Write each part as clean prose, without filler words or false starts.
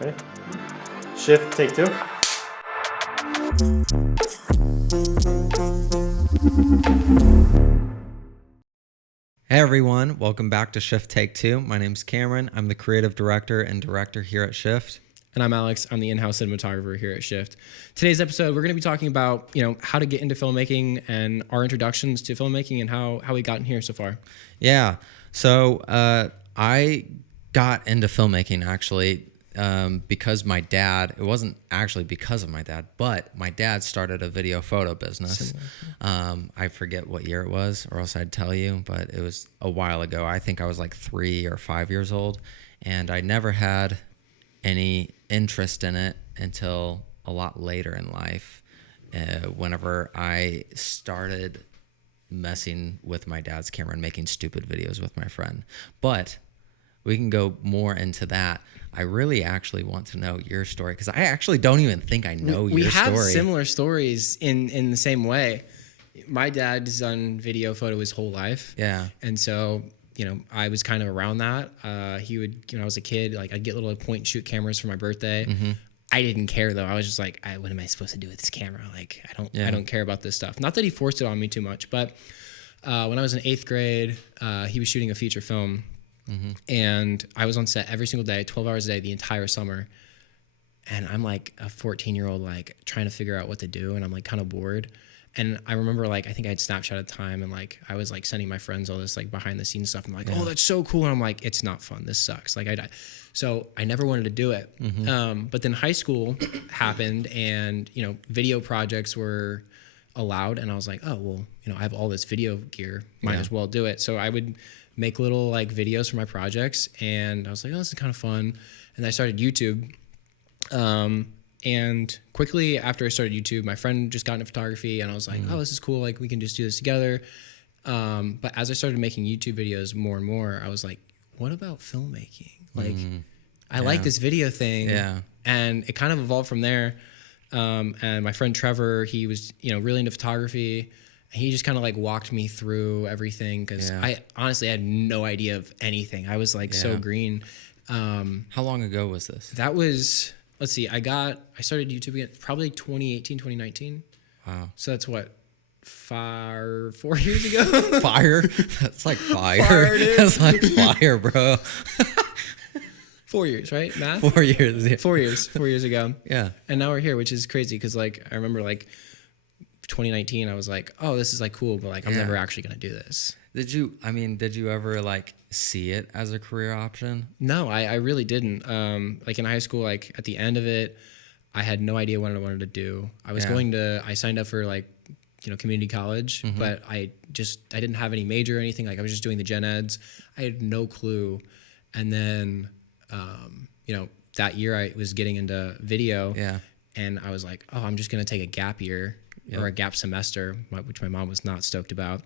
Ready? Shift, take two. Hey everyone, welcome back to Shift Take Two. My name's Cameron. I'm the creative director and director here at Shift. And I'm Alex. I'm the in-house cinematographer here at Shift. Today's episode, we're going to be talking about, how to get into filmmaking and our introductions to filmmaking and how we got in here so far. Yeah, so I got into filmmaking actually because my dad, it wasn't actually because of my dad, but my dad started a video photo business. I forget what year it was, or else I'd tell you, but it was a while ago. I think I was like 3 or 5 years old, and I never had any interest in it until a lot later in life, whenever I started messing with my dad's camera and making stupid videos with my friend. But we can go more into that. I really actually want to know your story, because I actually don't even think I know your story. We have similar stories in the same way. My dad's done video photo his whole life. Yeah. And so, I was kind of around that. He would, when I was a kid, like I'd get little point and shoot cameras for my birthday. Mm-hmm. I didn't care though. I was just like, what am I supposed to do with this camera? Like, I don't care about this stuff. Not that he forced it on me too much, but when I was in 8th grade, he was shooting a feature film. Mm-hmm. And I was on set every single day, 12 hours a day, the entire summer. And I'm like a 14-year-old, like trying to figure out what to do. And I'm like kind of bored. And I remember like, I think I had Snapchat at the time. And like, I was like sending my friends all this like behind the scenes stuff. And like, oh, that's so cool. And I'm like, it's not fun. This sucks. Like so I never wanted to do it. Mm-hmm. But then high school happened and, video projects were allowed. And I was like, oh, well, I have all this video gear. Might as well do it. So I would make little like videos for my projects, and I was like, oh, this is kind of fun. And I started YouTube. And quickly after I started YouTube, my friend just got into photography, and I was like, oh, this is cool. Like we can just do this together. But as I started making YouTube videos more and more, I was like, what about filmmaking? Like I like this video thing. Yeah. And it kind of evolved from there. And my friend Trevor, he was, really into photography. He just kind of like walked me through everything, because I honestly had no idea of anything. I was like so green. How long ago was this? That was, let's see, I started YouTube again, probably 2018, 2019. Wow. So that's what, 4 years ago? Fire? That's like fire. That's like fire, bro. 4 years, right? Math? 4 years. Yeah. 4 years. 4 years ago. Yeah. And now we're here, which is crazy, because like I remember like 2019, I was like, oh, this is like cool, but like I'm never actually gonna do this. Did you ever like see it as a career option? No, I really didn't. Like in high school, like at the end of it, I had no idea what I wanted to do. I was I signed up for like, community college, but I didn't have any major or anything. Like I was just doing the gen eds. I had no clue. And then, that year I was getting into video, and I was like, oh, I'm just gonna take a gap year. Or a gap semester, which my mom was not stoked about.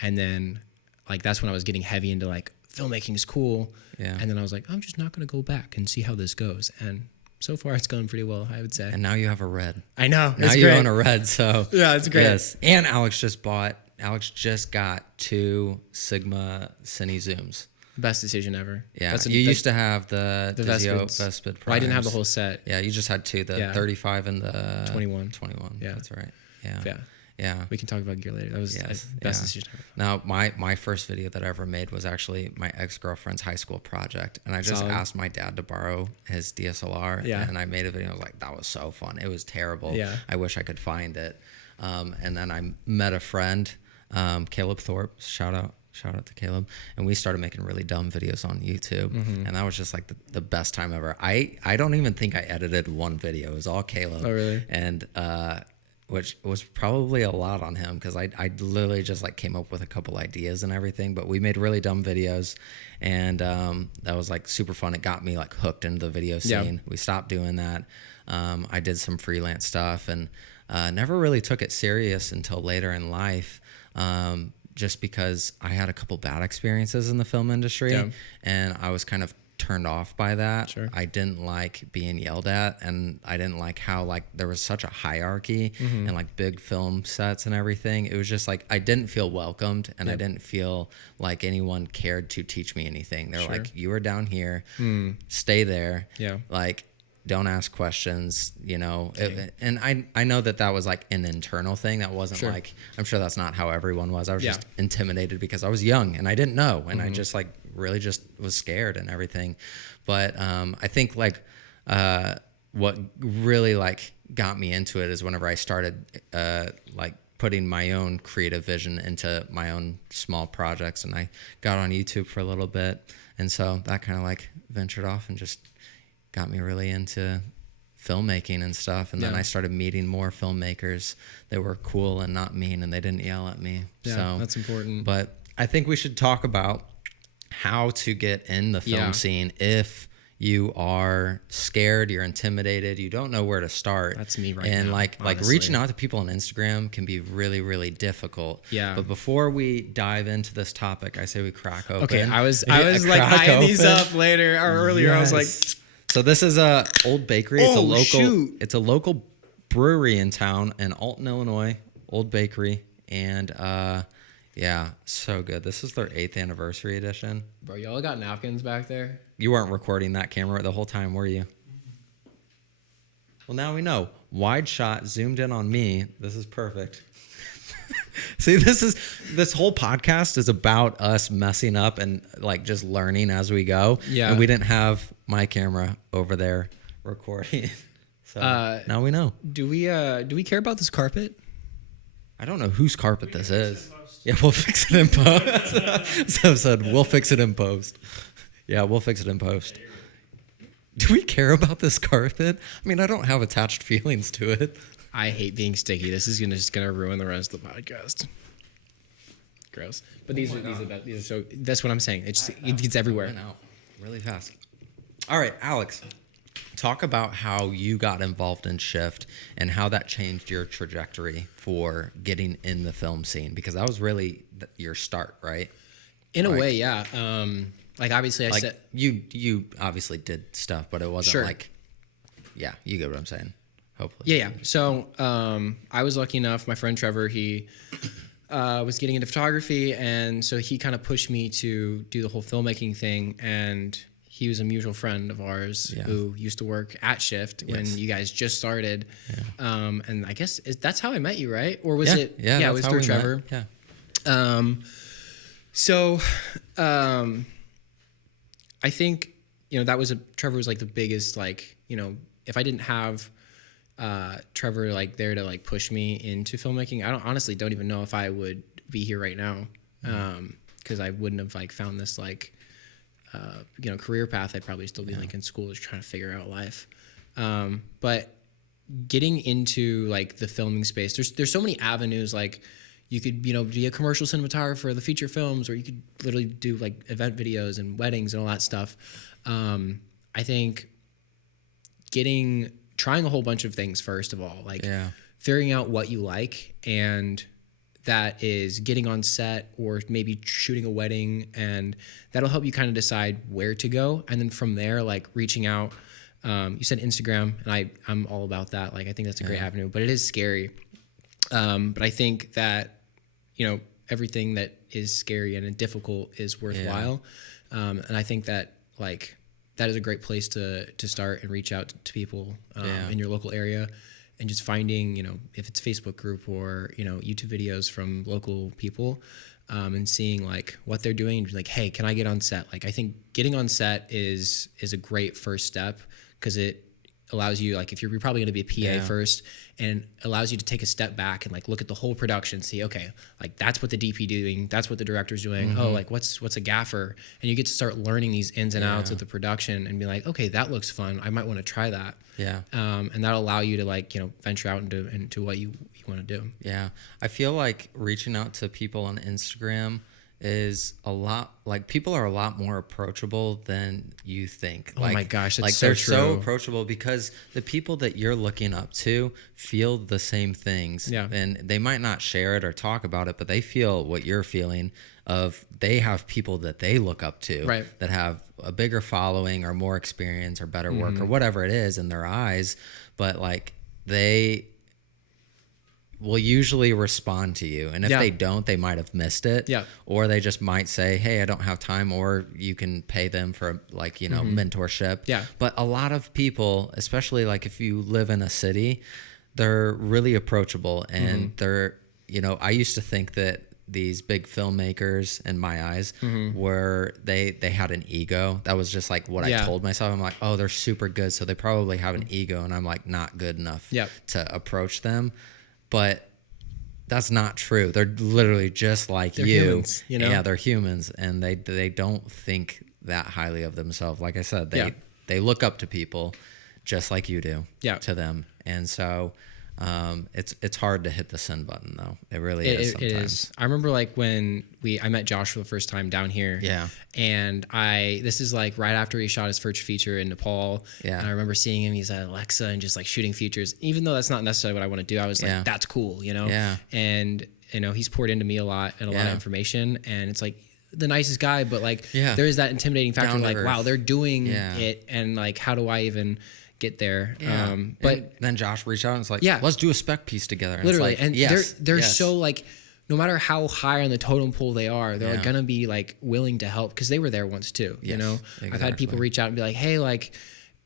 And then like that's when I was getting heavy into like filmmaking is cool. Yeah. And then I was like, I'm just not going to go back and see how this goes. And so far it's going pretty well, I would say. And now you have a Red. I know. Now you own a Red, so. Yeah, it's great. Yes. And Alex just got 2 Sigma Cine Zooms. Best decision ever. Yeah, you used to have the Vespid primes. Well, I didn't have the whole set. Yeah, you just had 2, the 35 and the 21. Yeah, that's right. Yeah. We can talk about gear later. That was the best decision ever. Now, my first video that I ever made was actually my ex-girlfriend's high school project. And I just asked my dad to borrow his DSLR. Yeah. And I made a video. I was like, that was so fun. It was terrible. Yeah. I wish I could find it. And then I met a friend, Caleb Thorpe. Shout out to Caleb. And we started making really dumb videos on YouTube. Mm-hmm. And that was just like the best time ever. I don't even think I edited one video. It was all Caleb. Oh, really? And which was probably a lot on him, because I literally just like came up with a couple ideas and everything, but we made really dumb videos, and that was like super fun. It got me like hooked into the video scene. Yeah. We stopped doing that. I did some freelance stuff, and never really took it serious until later in life, just because I had a couple bad experiences in the film industry, and I was kind of turned off by that. Sure. I didn't like being yelled at, and I didn't like how like there was such a hierarchy and like big film sets and everything. It was just like I didn't feel welcomed, and I didn't feel like anyone cared to teach me anything. They're like, you are down here, stay there. Yeah. Like don't ask questions, you know. And I know that was like an internal thing. That wasn't like, I'm sure that's not how everyone was. I was just intimidated because I was young and I didn't know. And I just like really just was scared and everything. But I think like what really like got me into it is whenever I started like putting my own creative vision into my own small projects, and I got on YouTube for a little bit. And so that kind of like ventured off and just got me really into filmmaking and stuff. And then I started meeting more filmmakers that were cool and not mean, and they didn't yell at me. Yeah, so that's important. But I think we should talk about how to get in the film scene if you are scared, you're intimidated, you don't know where to start. That's me right and now. Like honestly. reaching out to people on Instagram can be really, really difficult. Yeah. But before we dive into this topic, I say we crack open. Okay, I was like eyeing these up later or earlier. Yes. I was like, so this is a Old Bakery. It's shoot. a local brewery in town in Alton, Illinois. Old Bakery, and yeah, so good. This is their 8th anniversary edition. bro, y'all got napkins back there? You weren't recording that camera the whole time, were you? Well, now we know. Wide shot, zoomed in on me. This is perfect. See, this whole podcast is about us messing up and like just learning as we go. Yeah. And we didn't have my camera over there recording. So now we know. Do we care about this carpet? I don't know whose carpet this is. Yeah, we'll fix it in post. So said, we'll fix it in post. Yeah, we'll fix it in post. Do we care about this carpet? I mean, I don't have attached feelings to it. I hate being sticky. This is just gonna ruin the rest of the podcast. Gross. But these are so. That's what I'm saying. It gets everywhere. Went out really fast. All right, Alex, talk about how you got involved in Shift and how that changed your trajectory for getting in the film scene, because that was really your start, right? In a way, yeah. Like obviously, I Like said you obviously did stuff, but it wasn't Sure. like, yeah, you get what I'm saying. Hopefully. Yeah. So I was lucky enough. My friend Trevor, he was getting into photography, and so he kind of pushed me to do the whole filmmaking thing. And he was a mutual friend of ours who used to work at Shift when you guys just started. Yeah. And I guess that's how I met you, right? Or was it? Yeah, it was through Trevor. Yeah. So I think, Trevor was like the biggest, like, if I didn't have Trevor like there to like push me into filmmaking, I honestly don't even know if I would be here right now. Cause I wouldn't have like found this like, career path. I'd probably still be like in school just trying to figure out life. But getting into like the filming space, there's so many avenues. Like you could, be a commercial cinematographer, the feature films, or you could literally do like event videos and weddings and all that stuff. I think trying a whole bunch of things, first of all, like figuring out what you like, and that is getting on set or maybe shooting a wedding, and that'll help you kind of decide where to go. And then from there, like reaching out, you said Instagram, and I'm all about that. Like, I think that's a great avenue, but it is scary. But I think that, everything that is scary and difficult is worthwhile. And I think that like, that is a great place to start and reach out to people in your local area, and just finding, if it's Facebook group or, YouTube videos from local people, and seeing like what they're doing, and be like, hey, can I get on set? Like, I think getting on set is a great first step, because it allows you, like, if you're probably going to be a PA first, and allows you to take a step back and like look at the whole production, see, okay, like that's what the DP doing, that's what the director's doing. Oh, like what's a gaffer? And you get to start learning these ins and outs of the production and be like, okay, that looks fun. I might want to try that. Yeah. And that'll allow you to like, venture out into what you want to do. Yeah. I feel like reaching out to people on Instagram is a lot, like, people are a lot more approachable than you think. Oh like, my gosh, that's like so they're true. so approachable because the people that you're looking up to feel the same things. Yeah. And they might not share it or talk about it, but they feel what you're feeling. They have people that they look up to that have a bigger following or more experience or better work or whatever it is in their eyes. But like, they will usually respond to you. And if Yeah. they don't, they might have missed it. Yeah. Or they just might say, hey, I don't have time, or you can pay them for like, mentorship. Yeah. But a lot of people, especially like if you live in a city, they're really approachable, and they're, I used to think that these big filmmakers, in my eyes, were they had an ego. That was just like what I told myself. I'm like, oh, they're super good, so they probably have an ego, and I'm like not good enough to approach them. But that's not true. They're literally just like They're you. humans, Yeah, they're humans, and they don't think that highly of themselves. Like I said, they look up to people just like you do to them. And so it's hard to hit the send button, though. It really is sometimes. It is. I remember like when I met Josh for the first time down here. Yeah. And this is like right after he shot his first feature in Nepal. Yeah. And I remember seeing him, he's at Alexa and just like shooting features. Even though that's not necessarily what I want to do, I was like, that's cool, Yeah. And, he's poured into me a lot and a lot of information. And it's like the nicest guy, but like there is that intimidating factor, Down to like, earth. wow, they're doing it. And like, how do I even get there? But and then Josh reached out and was like, Yeah. let's do a spec piece together. And literally. it's like, And yes, they're yes. so like, no matter how high on the totem pole they are, they're like gonna be like willing to help, because they were there once too. Yes, I've had people reach out and be like, hey, like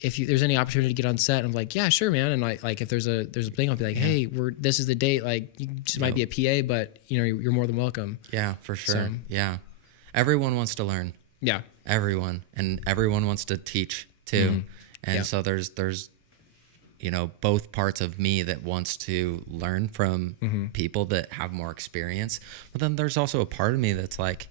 if there's any opportunity to get on set, I'm like, yeah, sure, man. And like if there's a thing, I'll be like, hey, this is the date. Like you just might be a PA, but you're more than welcome. Yeah, for sure. So- Yeah. Everyone wants to learn. Yeah. Everyone. And everyone wants to teach too. And so there's both parts of me that wants to learn from people that have more experience. But then there's also a part of me that's like,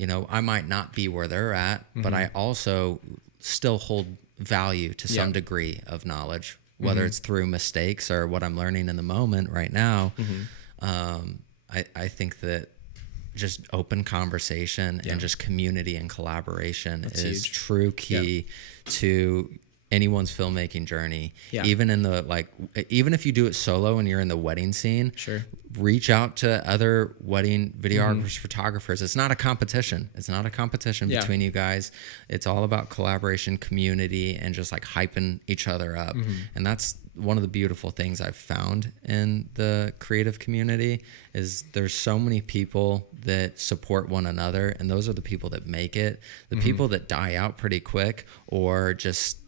I might not be where they're at, but I also still hold value to some degree of knowledge, whether it's through mistakes or what I'm learning in the moment right now. I think that just open conversation and just community and collaboration is huge. true key to anyone's filmmaking journey. Even even if you do it solo and you're in the wedding scene, reach out to other wedding videographers, photographers. It's not a competition. It's not a competition between you guys. It's all about collaboration, community, and just like hyping each other up. And that's one of the beautiful things I've found in the creative community is there's so many people that support one another, and those are the people that make it. The people that die out pretty quick or just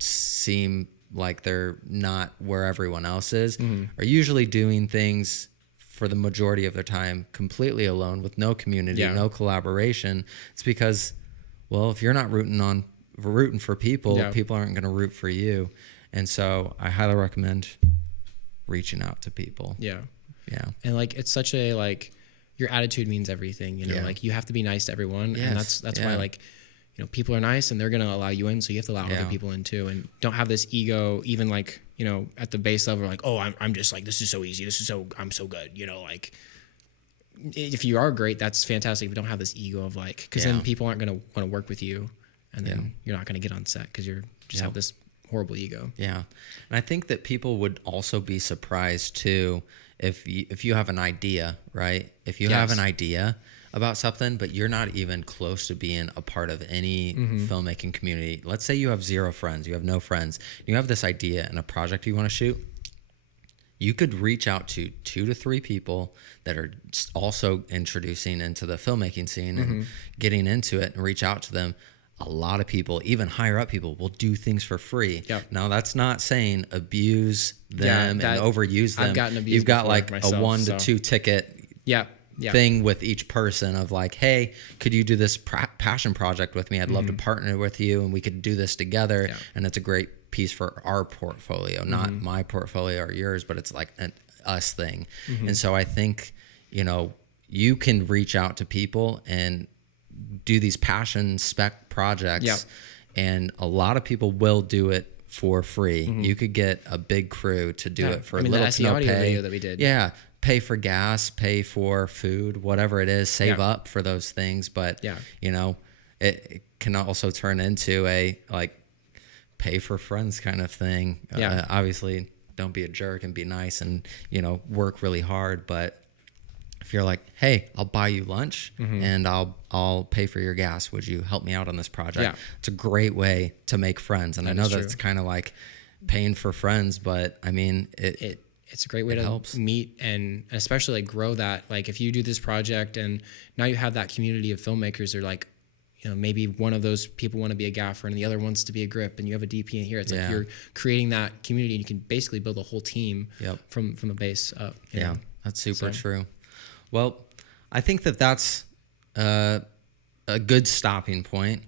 seem like they're not where everyone else is are usually doing things for the majority of their time completely alone with no community, no collaboration. It's because, well, if you're not rooting for people, people aren't going to root for you. And so I highly recommend reaching out to people. Yeah. And like, it's such a, like, your attitude means everything, like you have to be nice to everyone. And that's why, like, people are nice and they're going to allow you in. So you have to allow other people in too. And don't have this ego, even like, at the base level, like, oh, I'm just like, this is so easy. I'm so good. Like, if you are great, that's fantastic. But don't have this ego of like, because then people aren't going to want to work with you. And then you're not going to get on set because you're just have this horrible ego. Yeah. And I think that people would also be surprised too if you have an idea, right? If you have an idea about something, but you're not even close to being a part of any filmmaking community. Let's say you have 0 friends, you have no friends, you have this idea and a project you want to shoot. You could reach out to 2 to 3 people that are also introducing into the filmmaking scene and getting into it, and reach out to them. A lot of people, even higher up people, will do things for free. Now, that's not saying abuse them and overuse them. I've gotten abused. You've got like myself, a 1 to 2 ticket thing with each person of like, hey, could you do this passion project with me? I'd love to partner with you and we could do this together. And it's a great piece for our portfolio, not my portfolio or yours, but it's like an us thing. And so I think, you can reach out to people and do these passion spec projects, and a lot of people will do it for free. You could get a big crew to do it for a little to no pay. Video that we did. Pay for gas, pay for food, whatever it is, save up for those things. But it can also turn into a like pay for friends kind of thing. Obviously, don't be a jerk and be nice and work really hard, but if you're like, hey, I'll buy you lunch and I'll pay for your gas, would you help me out on this project? It's a great way to make friends. And I know that's kind of like paying for friends, but I mean, it's a great way It to helps. meet and especially like grow that. Like if you do this project and now you have that community of filmmakers, they're like, you know, maybe one of those people want to be a gaffer and the other wants to be a grip, and you have a DP in here. It's like you're creating that community, and you can basically build a whole team from the base up. You know? That's super true. Well, I think that's a good stopping point.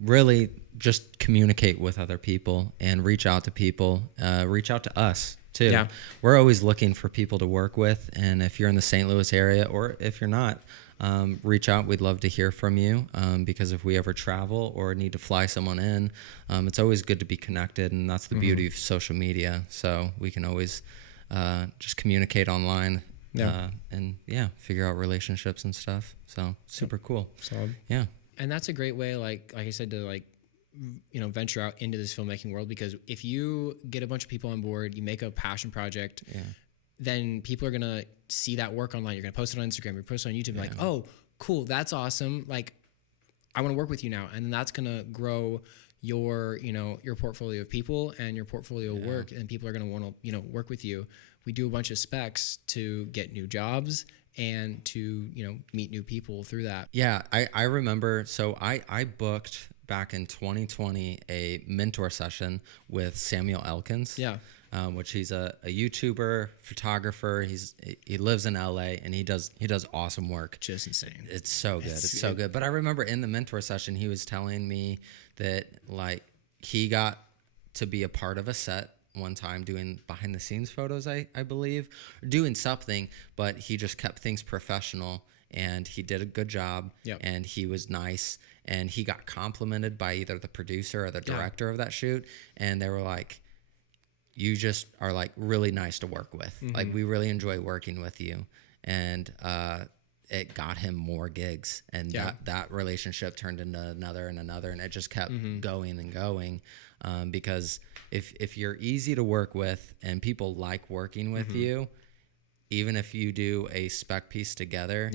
Really just communicate with other people and reach out to people, reach out to us too. Yeah. We're always looking for people to work with. And if you're in the St. Louis area, or if you're not, reach out. We'd love to hear from you, because if we ever travel or need to fly someone in, it's always good to be connected. And that's the beauty of social media. So we can always just communicate online and figure out relationships and stuff. So super cool. Solid. Yeah. And that's a great way, like I said, to like, you know, venture out into this filmmaking world, because if you get a bunch of people on board, you make a passion project, then people are going to see that work online. You're going to post it on Instagram, you're post it on YouTube, like, oh, cool, that's awesome. Like, I want to work with you now. And then that's going to grow your, you know, your portfolio of people and your portfolio of work, and people are going to want to, you know, work with you. We do a bunch of specs to get new jobs and to, you know, meet new people through that. Yeah, I remember. So I booked back in 2020 a mentor session with Samuel Elkins. Yeah. Which he's a YouTuber, photographer. He lives in LA, and he does awesome work. Just insane. It's so good. It's so good. But I remember in the mentor session, he was telling me that like he got to be a part of a set one time doing behind the scenes photos, I believe, doing something, but he just kept things professional, and he did a good job. And he was nice, and he got complimented by either the producer or the director of that shoot, and they were like, you just are like really nice to work with. Like, we really enjoy working with you. And it got him more gigs, and that relationship turned into another and another, and it just kept going and going. Because if you're easy to work with and people like working with you, even if you do a spec piece together,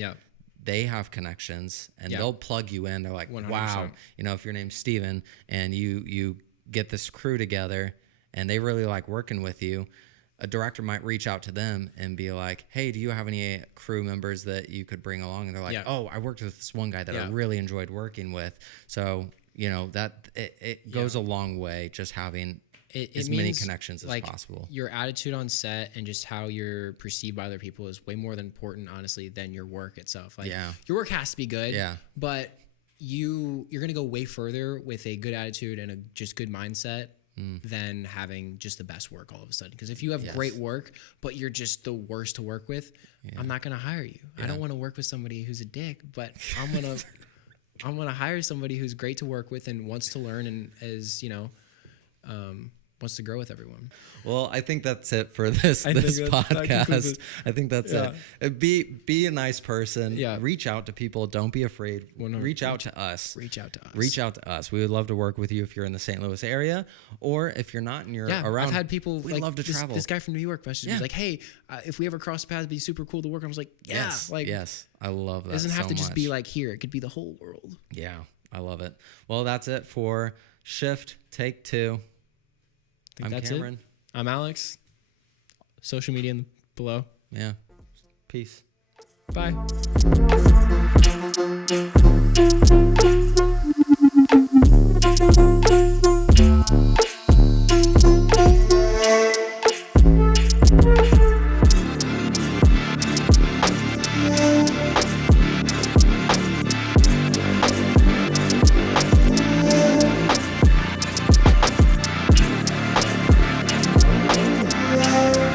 they have connections, and they'll plug you in. They're like, 100%. Wow, you know, if your name's Steven and you get this crew together and they really like working with you, a director might reach out to them and be like, hey, do you have any crew members that you could bring along? And they're like, oh, I worked with this one guy that I really enjoyed working with. So, you know, that it goes a long way, just having as many connections as possible. Your attitude on set and just how you're perceived by other people is way more important, honestly, than your work itself. Like, your work has to be good, but you're going to go way further with a good attitude and a just good mindset than having just the best work all of a sudden. Because if you have great work, but you're just the worst to work with, I'm not going to hire you. I don't want to work with somebody who's a dick, but I'm going to hire somebody who's great to work with and wants to learn and is, you know, wants to grow with everyone. Well, I think that's it for this podcast. I think that's it. Be a nice person. Reach out to people. Don't be afraid. Reach out to us. Reach out to us. Reach out to us. We would love to work with you if you're in the St. Louis area, or if you're not and you're around. I've had people we'd like love to travel. This guy from New York messaged me like, hey, if we ever cross paths, it'd be super cool to work. I was like, yes, I love that. It doesn't have to just be like here. It could be the whole world. Yeah, I love it. Well, that's it for Shift Take 2. I'm Cameron. I'm Alex. Social media below. Yeah. Peace. Bye.